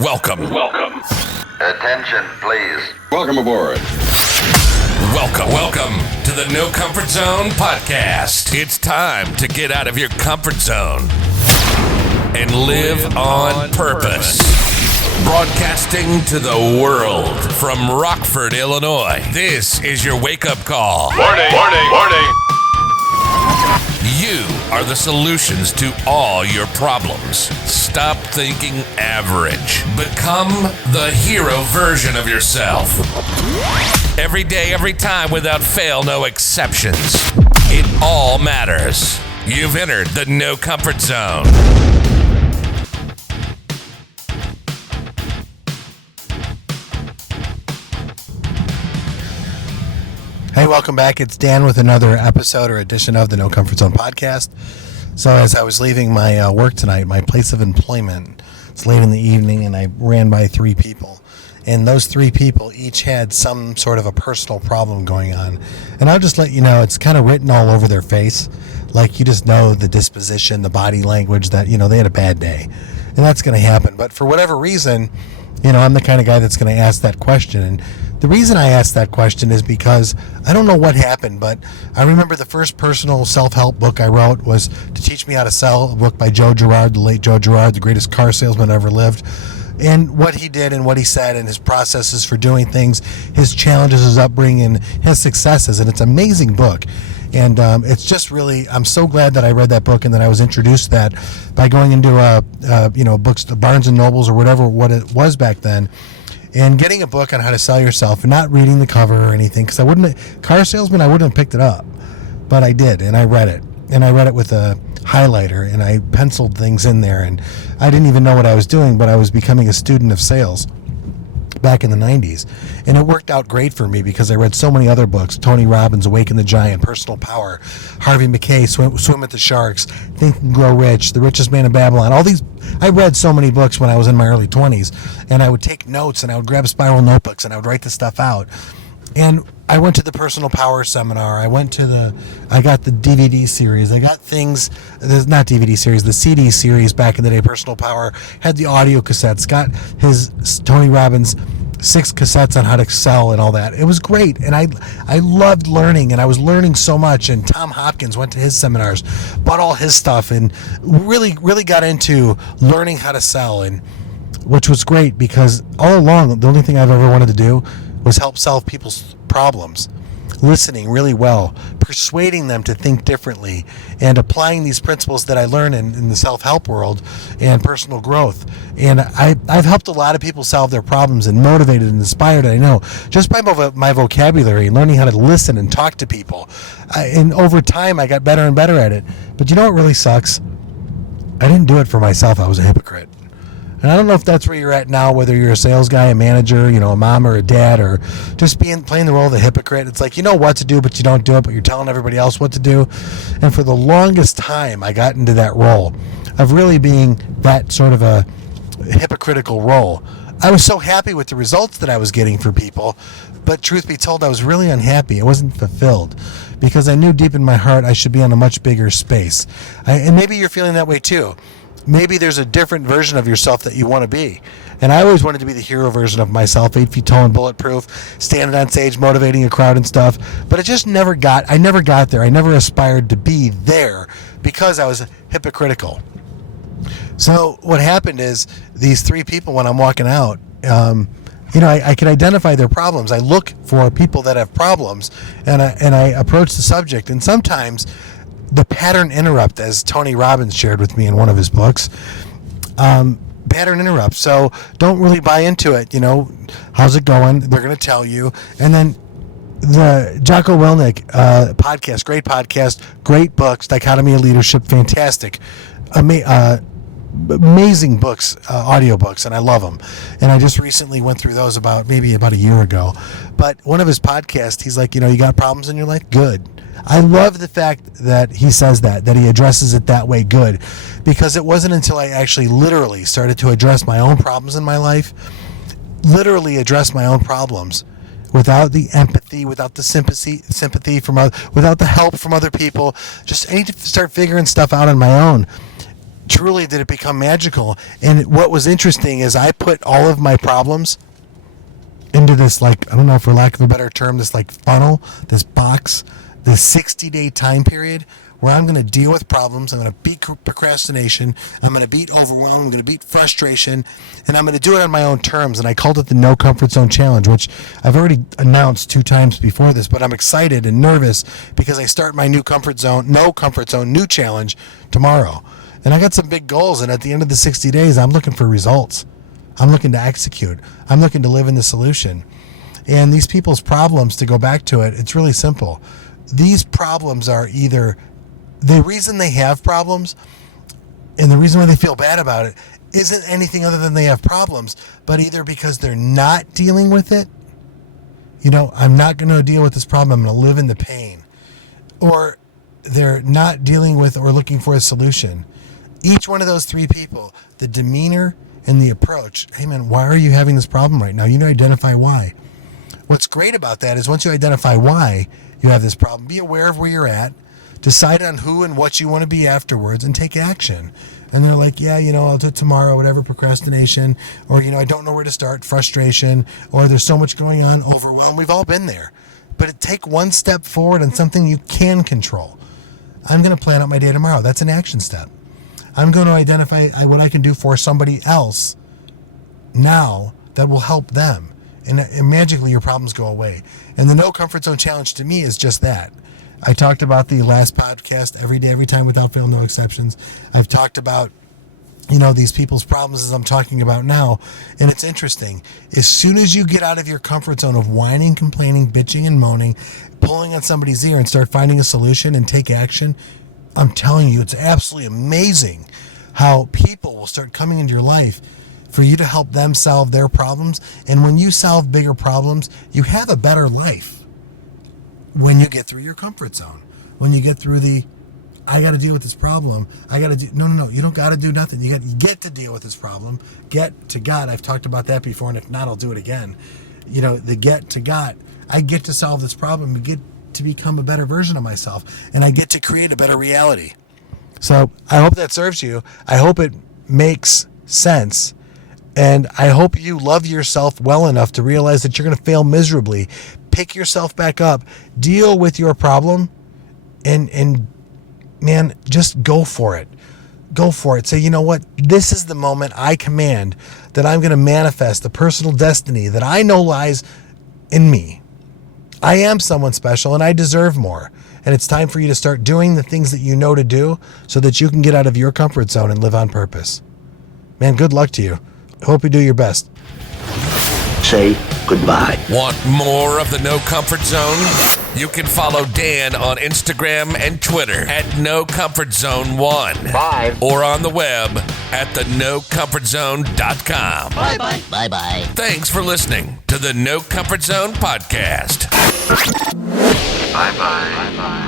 Welcome. Attention, please. Welcome aboard. Welcome to the No Comfort Zone podcast. It's time to get out of your comfort zone and live on purpose. Broadcasting to the world from Rockford, Illinois. This is your wake-up call. Warning. You are the solutions to all your problems. Stop thinking average. Become the hero version of yourself. Every day, every time, without fail, no exceptions. It all matters. You've entered the No Comfort Zone. Hey, welcome back. It's Dan with another episode or edition of the No Comfort Zone podcast. So as I was leaving my work tonight, my place of employment, it's late in the evening, and I ran by three people. And those three people each had some sort of a personal problem going on. And I'll just let you know, it's kind of written all over their face. Like, you just know the disposition, the body language that, they had a bad day. And that's going to happen. But for whatever reason, I'm the kind of guy that's going to ask that question. And the reason I asked that question is because I don't know what happened, but I remember the first personal self-help book I wrote was To Teach Me How to Sell, a book by Joe Girard, the late Joe Girard, the greatest car salesman ever lived. And what he did and what he said and his processes for doing things, his challenges, his upbringing, his successes. And it's an amazing book. And it's just really, I'm so glad that I read that book and that I was introduced to that by going into books, Barnes and Nobles or what it was back then, and getting a book on how to sell yourself and not reading the cover or anything, because I wouldn't have picked it up, but I did, and I read it, and I read it with a highlighter, and I penciled things in there, and I didn't even know what I was doing, but I was becoming a student of sales back in the 90s. And it worked out great for me because I read so many other books: Tony Robbins, Awaken the Giant, Personal Power, Harvey Mackay, Swim with the Sharks, Think and Grow Rich, The Richest Man in Babylon. All these, I read so many books when I was in my early 20s, and I would take notes and I would grab spiral notebooks and I would write this stuff out. And I went to the Personal Power seminar. I got the DVD series. I got things, not DVD series, the CD series back in the day. Personal Power had the audio cassettes, got his Tony Robbins 6 cassettes on how to sell and all that. It was great. And I loved learning, and I was learning so much. And Tom Hopkins, went to his seminars, bought all his stuff, and really, really got into learning how to sell, and which was great because all along, the only thing I've ever wanted to do was help solve people's problems, listening really well, persuading them to think differently, and applying these principles that I learned in the self-help world and personal growth. And I've helped a lot of people solve their problems and motivated and inspired, I know, just by my vocabulary and learning how to listen and talk to people. And over time, I got better and better at it. But you know what really sucks? I didn't do it for myself. I was a hypocrite. And I don't know if that's where you're at now, whether you're a sales guy, a manager, a mom or a dad, or just playing the role of the hypocrite. It's like, you know what to do, but you don't do it, but you're telling everybody else what to do. And for the longest time, I got into that role of really being that sort of a hypocritical role. I was so happy with the results that I was getting for people, but truth be told, I was really unhappy. I wasn't fulfilled because I knew deep in my heart I should be on a much bigger space. And maybe you're feeling that way too. Maybe there's a different version of yourself that you want to be. And I always wanted to be the hero version of myself, 8 feet tall and bulletproof, standing on stage, motivating a crowd and stuff. But I never got there. I never aspired to be there because I was hypocritical. So what happened is these three people, when I'm walking out, I can identify their problems. I look for people that have problems, and I approach the subject. And sometimes the pattern interrupt, as Tony Robbins shared with me in one of his books, pattern interrupt. So don't really buy into it. How's it going? They're going to tell you. And then the Jocko Willink podcast, great books, Dichotomy of Leadership, fantastic, amazing books, audiobooks, and I love them. And I just recently went through those about a year ago. But one of his podcasts, he's like, you got problems in your life? Good. I love the fact that he says that he addresses it that way, good, because it wasn't until I actually literally started to address my own problems in my life, literally address my own problems without the empathy, without the sympathy from without the help from other people. Just I need to start figuring stuff out on my own. truly did it become magical. And what was interesting is I put all of my problems into this, like, I don't know, for lack of a better term, this like funnel, this box, this 60-day time period where I'm going to deal with problems. I'm going to beat procrastination. I'm going to beat overwhelm. I'm going to beat frustration. And I'm going to do it on my own terms. And I called it the No Comfort Zone Challenge, which I've already announced 2 times before this, but I'm excited and nervous because I start my new comfort zone, No Comfort Zone, new challenge tomorrow. And I got some big goals. And at the end of the 60 days, I'm looking for results. I'm looking to execute. I'm looking to live in the solution. And these people's problems, to go back to it, it's really simple. These problems are either the reason they have problems, and the reason why they feel bad about it isn't anything other than they have problems, but either because they're not dealing with it. I'm not going to deal with this problem. I'm going to live in the pain. Or they're not dealing with or looking for a solution. Each one of those 3 people, the demeanor and the approach, hey man, why are you having this problem right now? You identify why. What's great about that is once you identify why you have this problem, be aware of where you're at, decide on who and what you want to be afterwards, and take action. And they're like, yeah, I'll do it tomorrow, whatever, procrastination, or, I don't know where to start, frustration, or there's so much going on, overwhelm. We've all been there. But take one step forward on something you can control. I'm going to plan out my day tomorrow. That's an action step. I'm going to identify what I can do for somebody else now that will help them. And magically your problems go away. And the No Comfort Zone Challenge to me is just that. I talked about the last podcast, every day, every time, without fail, no exceptions. I've talked about, these people's problems as I'm talking about now. And it's interesting. As soon as you get out of your comfort zone of whining, complaining, bitching, and moaning, pulling on somebody's ear and start finding a solution and take action, I'm telling you, it's absolutely amazing how people will start coming into your life for you to help them solve their problems. And when you solve bigger problems, you have a better life when you get through your comfort zone. When you get through I got to deal with this problem. No, you don't got to do nothing. You get to deal with this problem. Get to God. I've talked about that before, and if not, I'll do it again. The get to God. I get to solve this problem. I get to become a better version of myself, and I get to create a better reality. So I hope that serves you. I hope it makes sense. And I hope you love yourself well enough to realize that you're going to fail miserably. Pick yourself back up, deal with your problem, and man, just go for it. Go for it. Say, you know what? This is the moment I command that I'm going to manifest the personal destiny that I know lies in me. I am someone special and I deserve more. And it's time for you to start doing the things that you know to do so that you can get out of your comfort zone and live on purpose. Man, good luck to you. I hope you do your best. Say goodbye. Want more of the No Comfort Zone? You can follow Dan on Instagram and Twitter at No Comfort Zone 1. Bye. Or on the web at thenocomfortzone.com. Bye-bye. Bye-bye. Thanks for listening to the No Comfort Zone podcast. Bye-bye. Bye-bye.